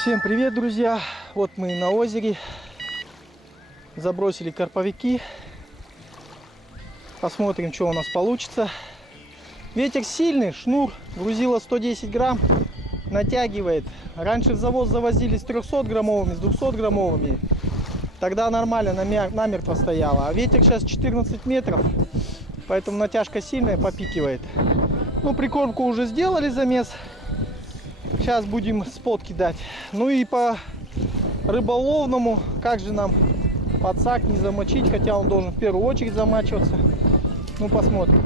Всем привет, друзья! Вот мы на озере. Забросили карповики. Посмотрим, что у нас получится. Ветер сильный, шнур, грузила 110 грамм, натягивает. Раньше в завоз завозили с 300 граммовыми, с 200 граммовыми. Тогда нормально, намертво стояла. А ветер сейчас 14 метров, поэтому натяжка сильная, попикивает. Ну, прикормку уже сделали замес. Сейчас будем спот кидать. Ну и по рыболовному, как же нам подсак не замочить, хотя он должен в первую очередь замачиваться. Ну, посмотрим.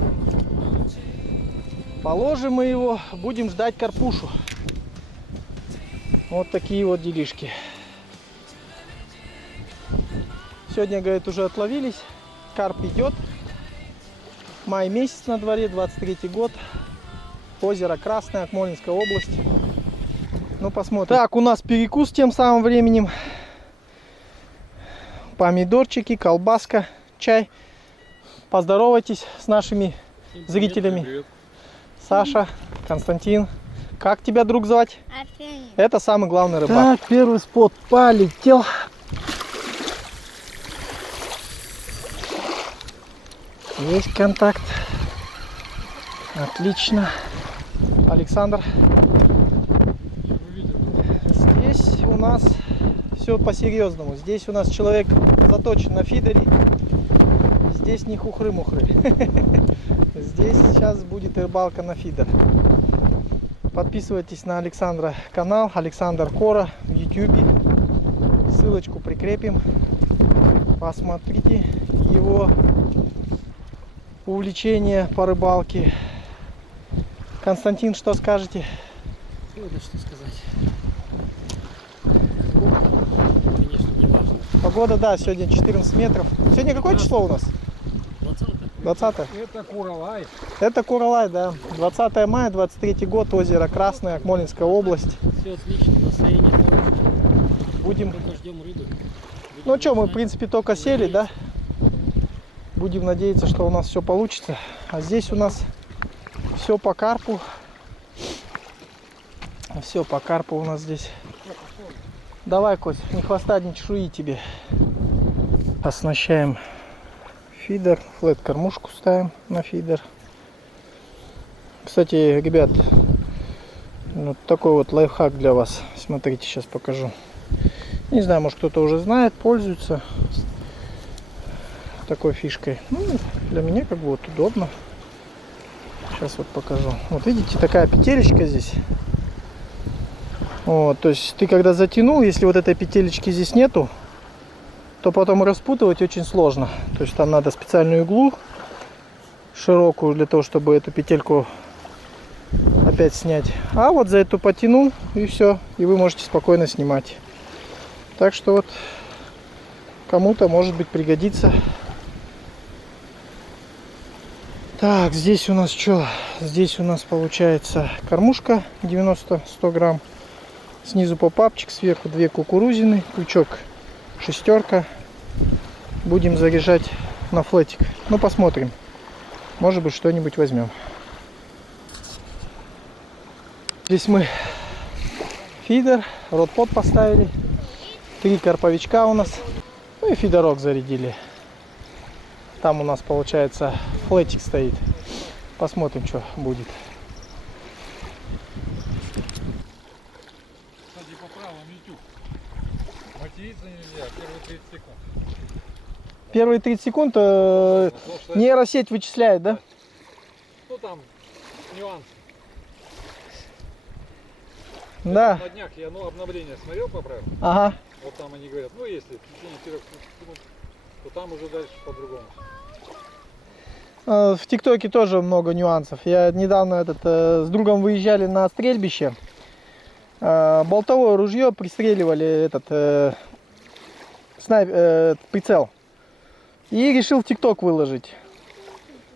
Положим мы его, будем ждать карпушу. Вот такие вот делишки. Сегодня, говорит, уже отловились. Карп идет. Май месяц на дворе, 23 год. Озеро Красное, Акмолинская область. Ну, посмотрим. Так, у нас перекус тем самым временем. Помидорчики, колбаска, чай. Поздоровайтесь с нашими зрителями. Привет. Саша, Константин. Как тебя, друг, звать? Арсений. Это самый главный рыбак. Так, первый спот полетел. Есть контакт. Отлично. Александр. Здесь у нас все по-серьезному. Здесь у нас человек заточен на фидере. Здесь не хухры-мухры. Здесь сейчас будет рыбалка на фидер. Подписывайтесь на Александра канал, Александр Кора в YouTube. Ссылочку прикрепим. Посмотрите его увлечение по рыбалке. Константин, что скажете? Сегодня что сказать? Конечно, не важно. Погода, да, сегодня 14 метров. Сегодня какое число у нас? 20. 20. Это Куралай. Это Куралай, да. 20 мая, 23 год, озеро Красное, Акмолинская область. Все отлично, настроение хорошее. Будем... Только ждем рыбы. Ну что, мы в принципе только сели, да? Будем надеяться, что у нас все получится. А здесь у нас все по карпу. Все по карпу у нас здесь. Давай, Кость, ни хвоста, ни чешуи тебе. Оснащаем фидер. Флэт кормушку ставим на фидер. Кстати, ребят, вот такой вот лайфхак для вас. Смотрите, сейчас покажу. Не знаю, может кто-то уже знает, пользуется такой фишкой. Ну, для меня как бы вот удобно. Сейчас вот покажу. Вот видите, такая петелечка здесь. Вот, то есть ты когда затянул, если вот этой петелечки здесь нету, то потом распутывать очень сложно. То есть там надо специальную иглу широкую для того, чтобы эту петельку опять снять. А вот за эту потянул, и все. И вы можете спокойно снимать. Так что вот кому-то может быть пригодится. Так, здесь у нас что? Здесь у нас получается кормушка 90-100 грамм. Снизу попапчик, сверху 2 кукурузины, крючок шестерка. Будем заряжать на флетик. Ну, посмотрим. Может быть, что-нибудь возьмем. Здесь мы фидер, ротпот поставили. 3 карповичка у нас. Ну и фидерок зарядили. Там у нас, получается, флетик стоит. Посмотрим, что будет. Кстати, по правилам YouTube. Материться нельзя, первые 30 секунд. Первые 30 секунд нейросеть вычисляет, да? Ну там нюансы. Да. На днях я обновление смотрел по правилам. Ага. Вот там они говорят, ну если в течение 4 секунд, то там уже дальше по-другому. В ТикТоке тоже много нюансов. Я недавно с другом выезжали на стрельбище. Болтовое ружье пристреливали прицел. И решил в ТикТок выложить.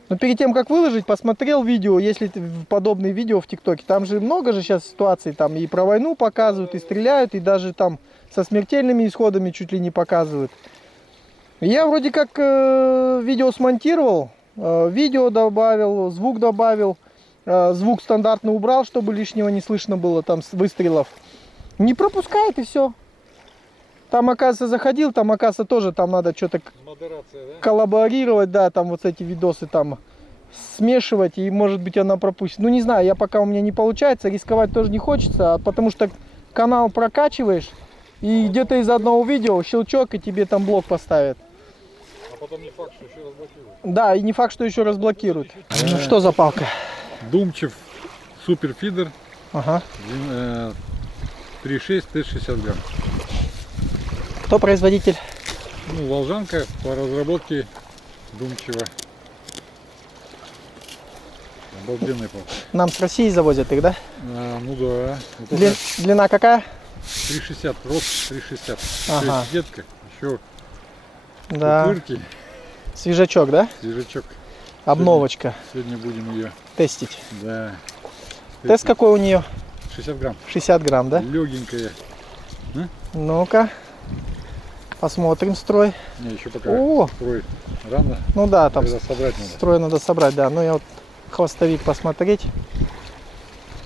Но перед тем, как выложить, посмотрел видео, если подобные видео в ТикТоке. Там же много же сейчас ситуаций, там и про войну показывают, и стреляют, и даже там со смертельными исходами чуть ли не показывают. Я вроде как видео смонтировал, видео добавил, звук добавил, звук стандартно убрал, чтобы лишнего не слышно было там выстрелов. Не пропускает и все. Там, оказывается, заходил, там, оказывается, тоже там надо что-то Модерация, да? коллаборировать, да, там вот эти видосы там смешивать, и может быть она пропустит. Ну не знаю, я пока у меня не получается, рисковать тоже не хочется, потому что канал прокачиваешь, и где-то из одного видео щелчок, и тебе там блок поставят. А потом не факт, что еще разблокируют. Да, и не факт, что еще разблокируют. Ну что за палка? Думчев суперфидер Ага. 3,6 Т-60 грамм. Кто производитель? Ну, волжанка по разработке Думчева. Обалденный палка. Нам с России завозят их, да? Ну да. Вот Длина какая? 3,60, рост 3,60. Ага. Еще детка, еще Да. пупырки, Свежачок, да? свежачок. Обновочка. Сегодня будем ее, Тестить. да. Тест какой у нее? 60 грамм. 60 грамм, да? Легенькая. Ну-ка. Посмотрим строй. Не, еще пока О! строй рано. Ну да, там Когда собрать надо. строй надо собрать, да. Ну я вот хвостовик посмотреть.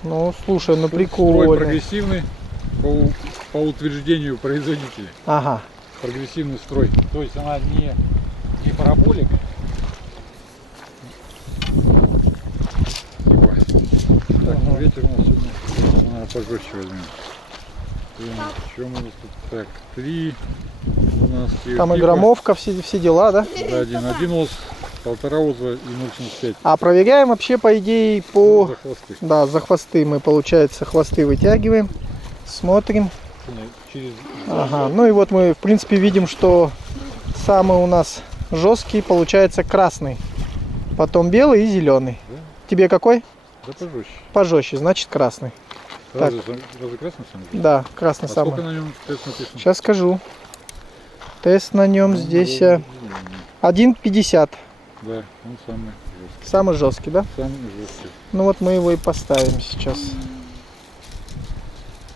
Ну слушай, ну Строй прикольно. прогрессивный по утверждению производителя. Ага. Прогрессивный строй. То есть она не параболик. Типа. Так, ну, ветер у нас сегодня, надо пожестче возьмем. Что у нас тут? Так, 3 у нас. Там и граммовка, все дела, да? Да, один ос, 1,5 оза и 0,75. А проверяем вообще, по идее, по... За хвосты. Да, за хвосты мы, получается, хвосты вытягиваем. Смотрим. Через... Ага, ну и вот мы, в принципе, видим, что самый у нас жесткий, получается, красный. Потом белый и зеленый. Да? Тебе какой? Да пожестче. Пожестче, значит красный. Разве красный самый? Да, красный А самый. сколько на нем тест написано? Сейчас скажу. Тест на нем здесь 1,50. Да, он самый жесткий. Самый жесткий, да? Самый жесткий. Ну вот мы его и поставим сейчас.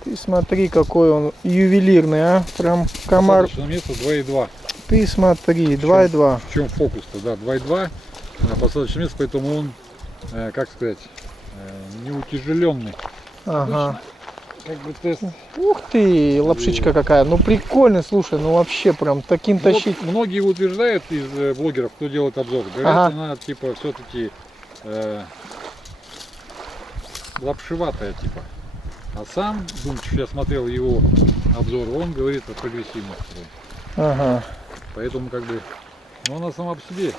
Ты смотри, какой он ювелирный, а? Прям комар. Посадочное место 2,2. Ты смотри, 2,2. В чем фокус-то? Да, 2,2 на посадочное место, поэтому он, как сказать, не утяжеленный. Ага. Как бы тест. Ух ты, лапшичка какая. Ну прикольный, слушай, ну вообще прям таким Вот тащить. многие утверждают из блогеров, кто делает обзор, говорят, Ага. она типа все-таки лапшеватая типа. А сам Думчев, я смотрел его обзор, он говорит о прогрессивности. Ага. Поэтому как бы, ну она сама по себе.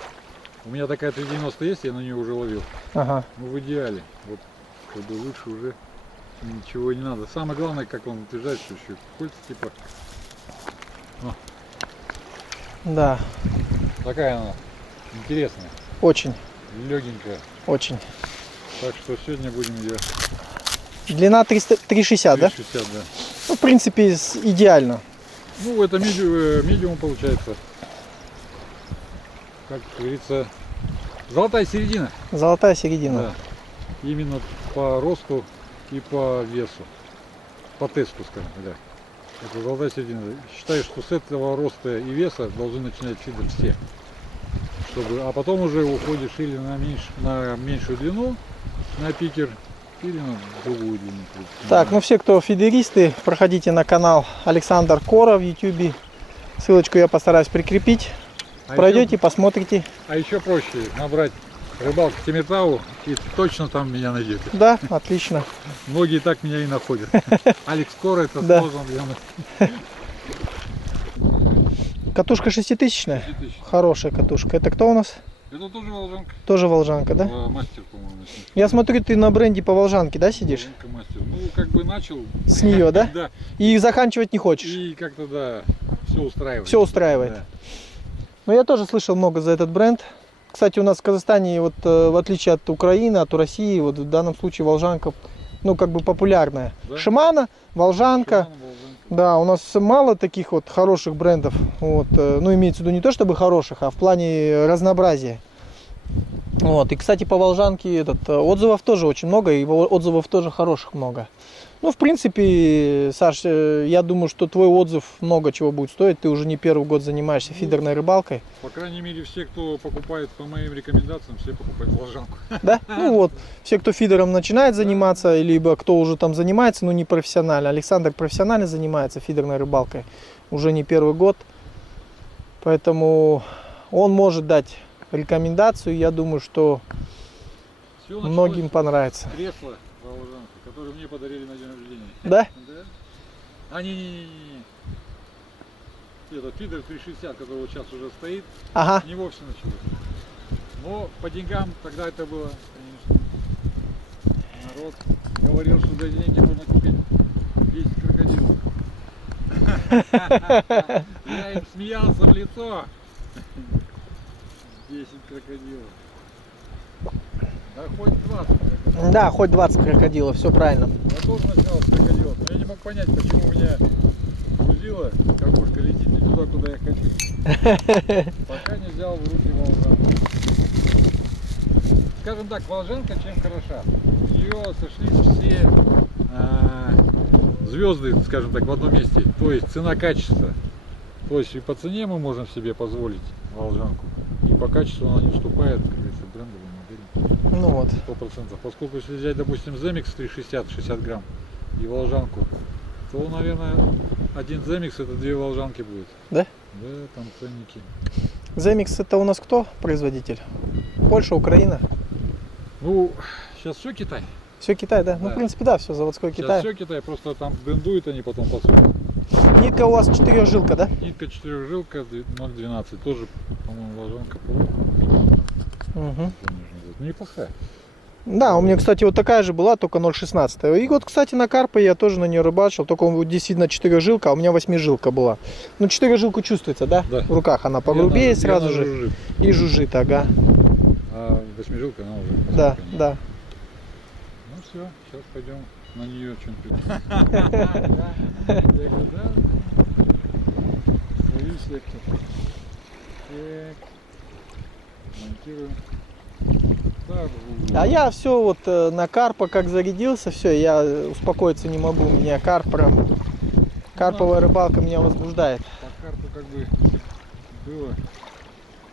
У меня такая 390 есть, я на нее уже ловил. Ага. Ну в идеале. Вот как бы лучше уже ничего не надо. Самое главное, как он утверждает, что еще кольца типа. Да, Такая она интересная, очень, легенькая. очень. Так что сегодня будем ее Длина 360, да? 360, да. Ну, в принципе, идеально. Ну это медиум получается. Как говорится, золотая середина. Золотая середина. Да. Именно по росту и по весу. По тесту, скажем, да. Это золотая середина. Считаю, что с этого роста и веса должны начинать фидер все. А потом уже уходишь или на меньшую длину, на пикер, или на другую длину. Так, ну все, кто фидеристы, проходите на канал Александр Кора в YouTube. Ссылочку я постараюсь прикрепить. Пройдете, посмотрите. А еще проще набрать рыбалка Темиртау, и точно там меня найдете. Да, отлично. Многие так меня и находят. Алекс Кора, это Да. сложно для Катушка 6000-я? 5000. Хорошая катушка. Это кто у нас? Это тоже волжанка. Тоже волжанка, да? Мастер, по-моему. Я смотрю, ты на бренде по волжанке, да, сидишь? Волжанка мастер. Ну, как бы начал. С нее, да? Да. И заканчивать не хочешь? И как-то, да, все устраивает. Все устраивает. Да. Ну, я тоже слышал много за этот бренд. Кстати, у нас в Казахстане, вот, в отличие от Украины, от России, вот в данном случае волжанка, ну, как бы популярная. Да. Шимано, волжанка. Шимано, волжанка. Да, у нас мало таких вот хороших брендов. Вот, ну, имеется в виду не то чтобы хороших, а в плане разнообразия. Вот. И, кстати, по волжанке отзывов тоже очень много, и отзывов тоже хороших много. Ну, в принципе, Саш, я думаю, что твой отзыв много чего будет стоить. Ты уже не первый год занимаешься фидерной рыбалкой. По крайней мере, все, кто покупает по моим рекомендациям, все покупают волжанку. Да? Ну вот, все, кто фидером начинает заниматься, либо кто уже там занимается, но не профессионально. Александр профессионально занимается фидерной рыбалкой уже не первый год. Поэтому он может дать рекомендацию. Я думаю, что Всё многим началось понравится. с кресла волжанки, которое мне подарили на день рождения. Да? Да? А, не-не-не. Это фидер 360, который вот сейчас уже стоит, Ага. не вовсе началось. Но по деньгам тогда это было, конечно. Народ говорил, что за деньги можно купить 10 крокодилов. Я им смеялся в лицо. 10 крокодилов. Да хоть 20 крокодилов. Да, хоть 20 крокодилов, все правильно. Я тоже начинал с крокодилов, но я не мог понять, почему у меня грузило, кормушка летит не туда, куда я хочу. Пока не взял в руки волжанку. Скажем так, волжанка чем хороша? У нее сошлись все звезды, скажем так, в одном месте. То есть цена-качество. То есть и по цене мы можем себе позволить волжанку. И по качеству она не уступает, как говорится, брендовым моделям. Ну вот. 100%. Поскольку если взять, допустим, Zemix 360, 60 грамм и волжанку, то, наверное, один Zemix это 2 волжанки будет. Да? Да, там ценники. Zemix это у нас кто производитель? Польша, Украина? Ну, сейчас все Китай. Все Китай, да? Ну, Да. в принципе, да, все заводской Сейчас Китай. все Китай, просто там брендуют они потом по сути. Нитка у вас 4-жилка, да? Нитка 4-жилка 0,12, тоже, по-моему, волжанка по Угу. неплохая. Да, у меня, кстати, вот такая же была, только 0,16. И вот, кстати, на карпе я тоже на нее рыбачил, только он вот действительно 4-жилка, а у меня 8-жилка была. Ну, 4-жилку чувствуется, да? Да. В руках она погрубее И сразу она же. жужжит. И жужжит, ага. А 8-жилка она уже. Да, высокая. да. Ну все, сейчас пойдем на нее что-нибудь. Я говорю, да. Свою сектор. Так. Монтирую. Так. А я все вот на карпа как зарядился, все, я успокоиться не могу. Меня карп прям, карповая рыбалка меня возбуждает. По карту как бы было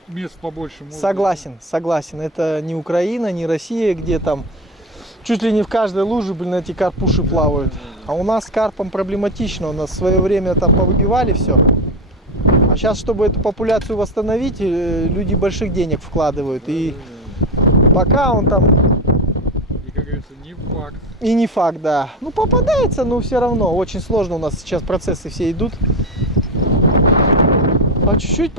мест побольше. может Согласен, согласен. Это не Украина, не Россия, где там чуть ли не в каждой луже, блин, эти карпуши плавают. А у нас с карпом проблематично. У нас в свое время там повыбивали все. А сейчас, чтобы эту популяцию восстановить, люди больших денег вкладывают. И пока он там И, как говорится, не факт. и не факт, да. Ну, попадается, но все равно. Очень сложно у нас сейчас процессы все идут. По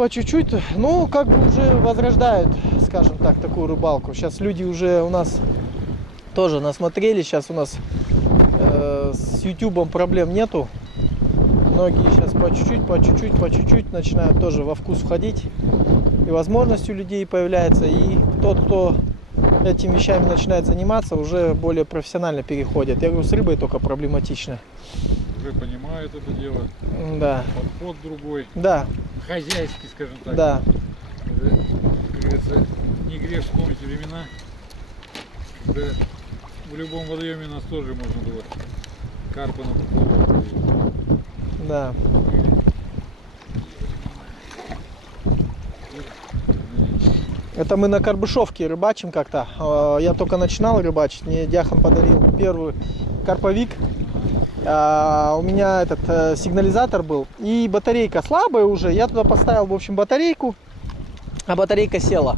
чуть-чуть. Ну, как бы уже возрождают, скажем так, такую рыбалку. Сейчас люди уже у нас тоже насмотрели. Сейчас у нас с ютубом проблем нету. Многие сейчас по чуть-чуть начинают тоже во вкус входить. И возможность у людей появляется. И тот, кто этими вещами начинает заниматься, уже более профессионально переходит. Я говорю, с рыбой только проблематично. Уже понимают это дело. Да. Подход другой. Да, Хозяйский, скажем так. да. Когда, как говорится, не грех вспомнить времена, когда в любом водоеме нас тоже можно было карпа на поплавок. Да. Это мы на Карбышевке рыбачим как-то. Я только начинал рыбачить. Мне Дяхан подарил первый карповик. У меня этот сигнализатор был. И батарейка слабая уже. Я туда поставил, в общем, батарейку. А батарейка села.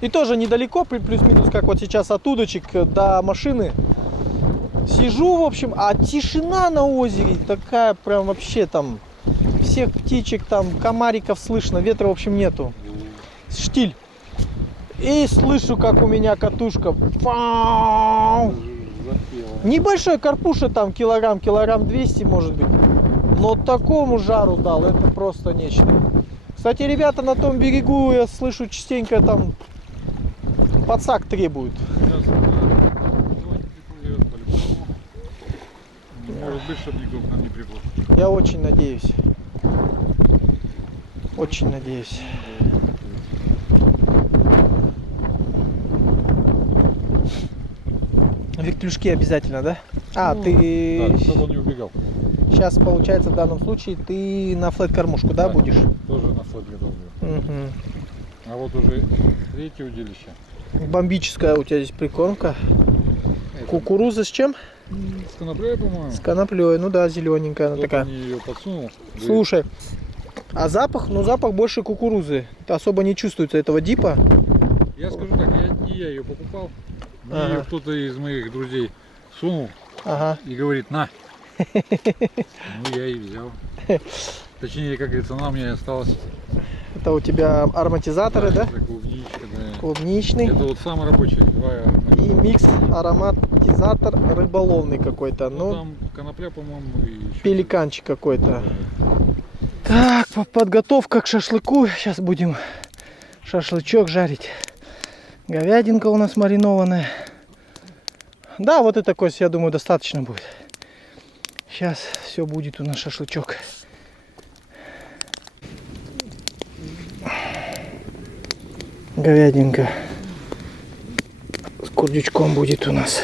И тоже недалеко, плюс-минус, как вот сейчас от удочек до машины. Сижу, в общем, а тишина на озере такая прям вообще там. Всех птичек там, комариков слышно, ветра, в общем, нету. Штиль. И слышу, как у меня катушка. Фау! Небольшой карпуша там, килограмм 200 может быть. Но такому жару дал, это просто нечто. Кстати, ребята на том берегу, я слышу, частенько там подсак требуют. Может быть, чтобы никто к нам не приплыл. Я очень надеюсь. Очень надеюсь. Вертлюжки обязательно, да? А, Ну, ты Да, чтобы он не убегал. сейчас, получается, в данном случае ты на флет-кормушку, да, Да. будешь? Тоже на флот готов. Мгм. А вот уже третье удилище. Бомбическая у тебя здесь прикормка. Кукуруза с чем? С коноплей, по-моему. С коноплей. Ну да, зелененькая она Кто-то такая. мне ее подсунул. Слушай, а запах, ну запах больше кукурузы. Особо не чувствуется этого дипа. Я скажу так, не я ее покупал. Мне Ага. ее кто-то из моих друзей сунул Ага. и говорит, на. Ну я и взял. Точнее, как говорится, она у меня и осталась. Это у тебя ароматизаторы, да? Это клубничка, да. Клубничный. Это вот самый рабочий. И микс ароматизатор рыболовный какой-то. Ну, Ну, там конопля, по-моему, и еще. пеликанчик какой-то. Так, подготовка к шашлыку. Сейчас будем шашлычок жарить. Говядинка у нас маринованная. Да, вот это, Кость, я думаю, достаточно будет. Сейчас все будет у нас шашлычок. Говядинка с курдючком будет у нас.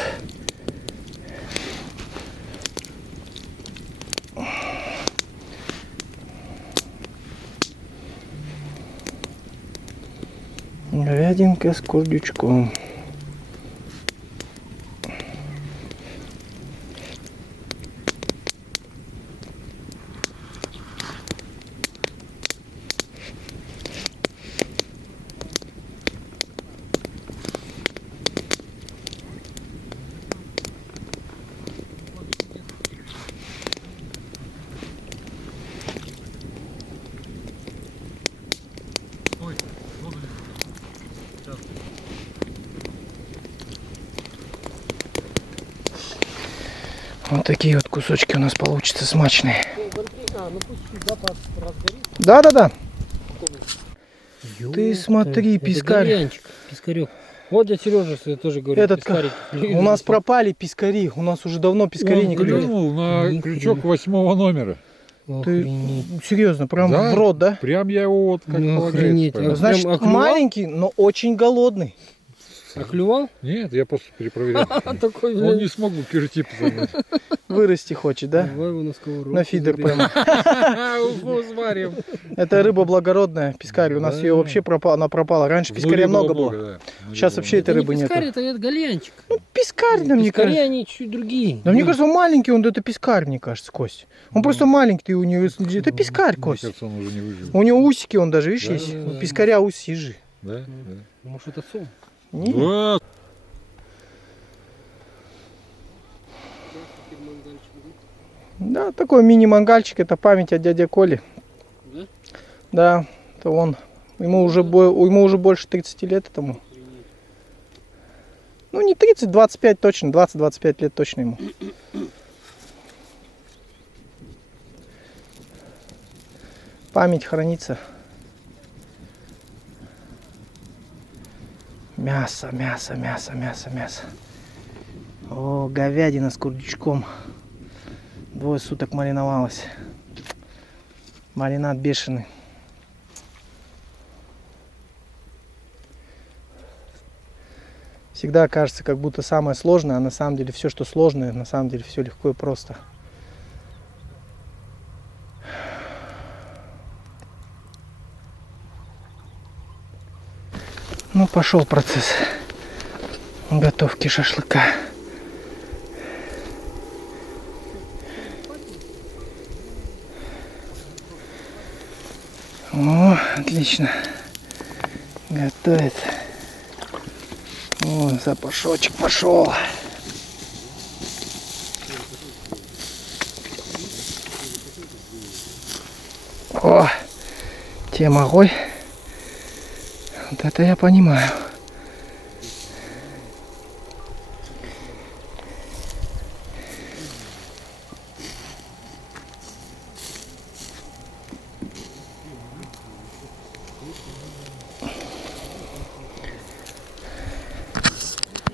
Говядинка с курдючком. Ой, воду не сейчас. Вот такие вот кусочки у нас получатся смачные. Ну пусть сюда разгорится. Да-да-да. Ты смотри, пискарь. Гальянчик, пискарек. Вот дядя Сережа тоже говорит, Этот пискарик. У нас пропали пискари. У нас уже давно пискари не Он клюют. клюнул на крючок 8-го номера. Ты Охренеть. серьезно, прям Да. в рот, да? Прям я его вот как Ну, полагается. охренеть. поймал. Значит, прям оклювал? маленький, но очень голодный. А клювал? Нет, я просто перепроверял. Такой, Он не смог бы киртип занять. Вырасти хочет, да? Давай его на сковородку. На фидер заберем. прям. Уху сварим. Это рыба благородная, пискарь. У нас Да. ее вообще пропала, она пропала. Раньше В пискаря нуле много было. да. В нуле Сейчас было вообще много. этой рыбы не нету. пискарь, это гальянчик. Пискарь, да, мне Пискари, кажется. они чуть другие. Да мне кажется, он маленький, он это пискарь, мне кажется, Кость. Он просто маленький, ты у него. Это пискарь, Мне Кость. кажется, он уже не выжил. У него усики, он даже, видишь, Да, есть. да, У да. пискаря уси же. Да? Может, это сом? Не. Да. Да, такой мини-мангальчик, это память от дяди Коли. Да? Да, это он. Ему уже больше 30 лет этому. Ну не 30, 25 точно, 20-25 лет точно ему. Память хранится. Мясо, мясо, мясо, мясо, мясо. О, говядина с курдючком. 2 суток мариновалась. Маринад бешеный. Всегда кажется, как будто самое сложное, а на самом деле все, что сложное, на самом деле все легко и просто. Ну, пошел процесс готовки шашлыка. О, отлично. Готовит. О, запашочек пошел. О, тема огонь. Вот это я понимаю.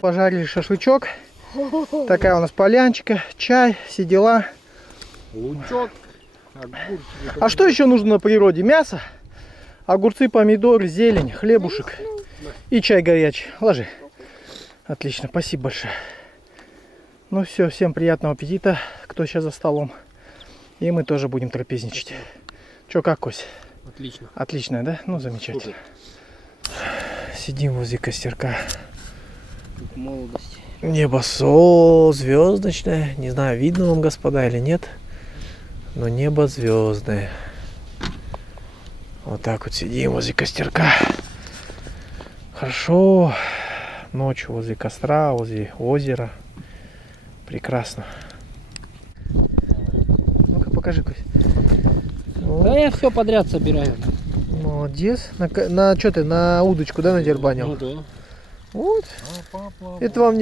Пожарили шашлычок. Такая у нас полянчика, чай, все дела. Лучок, огурчики. А что еще нужно на природе? Мясо, огурцы, помидоры, зелень, хлебушек и чай горячий. Ложи. Отлично, спасибо большое. Ну все, всем приятного аппетита, кто сейчас за столом. И мы тоже будем трапезничать. Че, как, Кось? Отлично. Отлично, да? Ну, замечательно. Сидим возле костерка. Тут молодость. Небо звездочное. Не знаю, видно вам, господа, или нет. Но небо звездное. Вот так вот сидим возле костерка. Хорошо. Ночью возле костра, возле озера. Прекрасно. Ну-ка, покажи, Кость. Да я все подряд собираю. Молодец. На что ты, на удочку, да, надербанил? Ну да. Вот. Это вам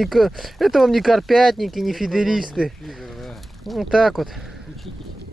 не карпятники, не фидеристы. Вот так вот. Учитесь.